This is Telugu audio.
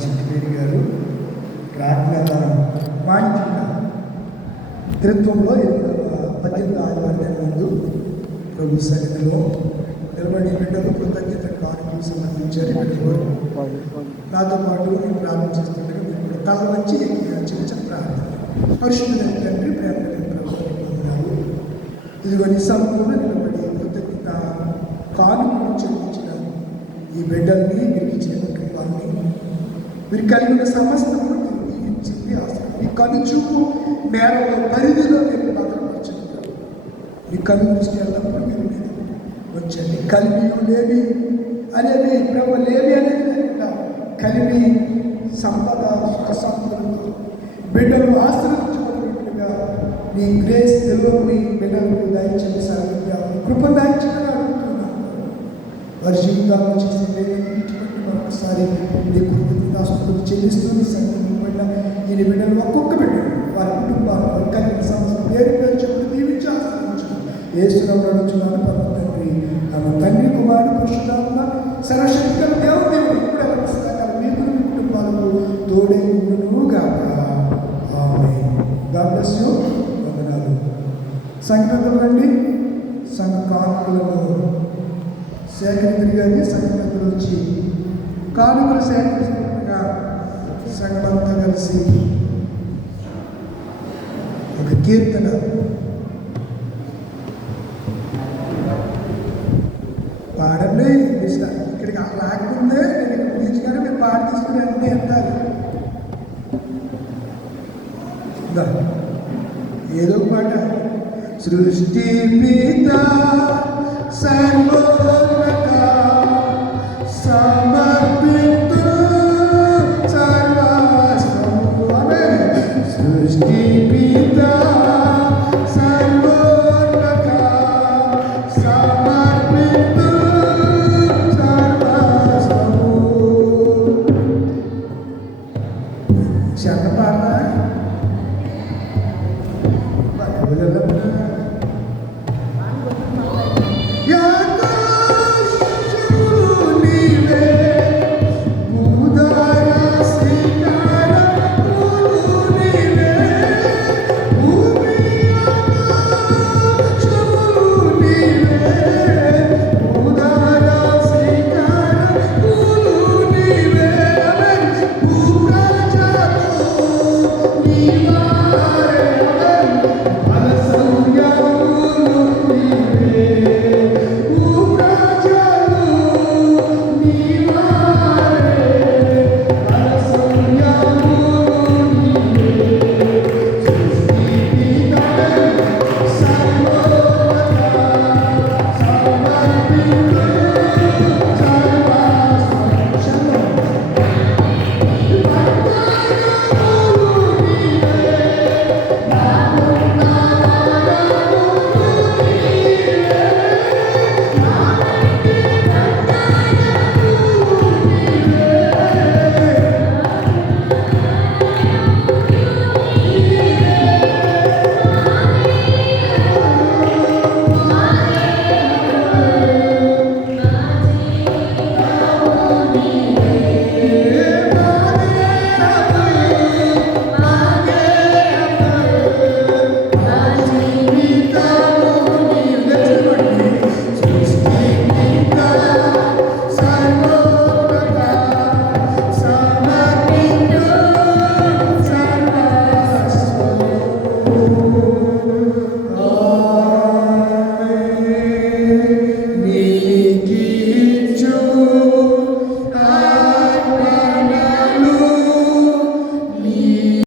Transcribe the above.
చిట్టిపేరి గారు ప్రార్థన వాణిజ్య త్రిత్వంలో పద్దెనిమిది ఆదివారం ముందు ప్రభు సన్నిధిలో నిలబడి బిడ్డలు కృతజ్ఞత కానుకలు సమర్పించారు. నాతో పాటు నేను ప్రార్థన చేస్తుండగా మీరు తల వచ్చి చిన్న చిన్న ప్రార్థన పరిశుద్ధులైన తండ్రి ప్రేమ కలిగిన ఇదిగో నీ నిలబడి కృతజ్ఞత కానుకలు చెల్లించిన ఈ బిడ్డల్ని మీరు మీరు కలిగి ఉన్న సమస్తము మీరు దీవించింది ఆశ్రయం మీ కనుచూపు మేరలో పరిధిలో మీరు భద్రపరచుకుంటారు మీ కను దృష్టి ఎల్లప్పుడూ మీరు మీద వచ్చండి. కలిమి లేవి అనేది ప్రభు లేవి అనేది లేకుండా కలిమి సంపద సుఖ సంపదలు బిడ్డలు ఆశ్రయించుకున్నట్టుగా నీ గ్రేస్ తెలుగుని బిడ్డలకు దయచేసి సాగిద్దాం కృప దయచేసి అడుగుతున్నాను. వారి జీవితాల్లో చేసే వీటిని మరొకసారి నీ కృతజ్ఞతాస్తులు చెల్లిస్తుంది సంఘం బిడ్డ ఈ బిడ్డలు ఒక్కొక్క బిడ్డ వారి కుటుంబాలు వారి కలిగిన సమస్య పేరు పేరు చెప్పి దీవించి ఆశ్రయించు ఏసులో నడుచున్నాను పరమ తండ్రి. ఆమె తండ్రి కుమారుడు పురుషుడాత్మ సరశక్తి దేవుడు దేవుడు ఇప్పుడు మీకు మీ కుటుంబాలకు తోడే యూ వందనాలు. సంఘటనలు రండి. సంఘ కానుకలను సేకరించని సంఘటనలు వచ్చి కానుకలు సేకరిస్తుండగా సంఘమంతా కలిసి ఒక కీర్తన. పాడండి ఇస్తారు ఇక్కడికి రాకముందే నేను ఇక్కడ పిలిచిగానే మీరు పాట తీసుకుని అన్నీ ఎంతాలి ఏదో పాట. సృష్టి పిత సర్వ Siapa nama? Pak, boleh You.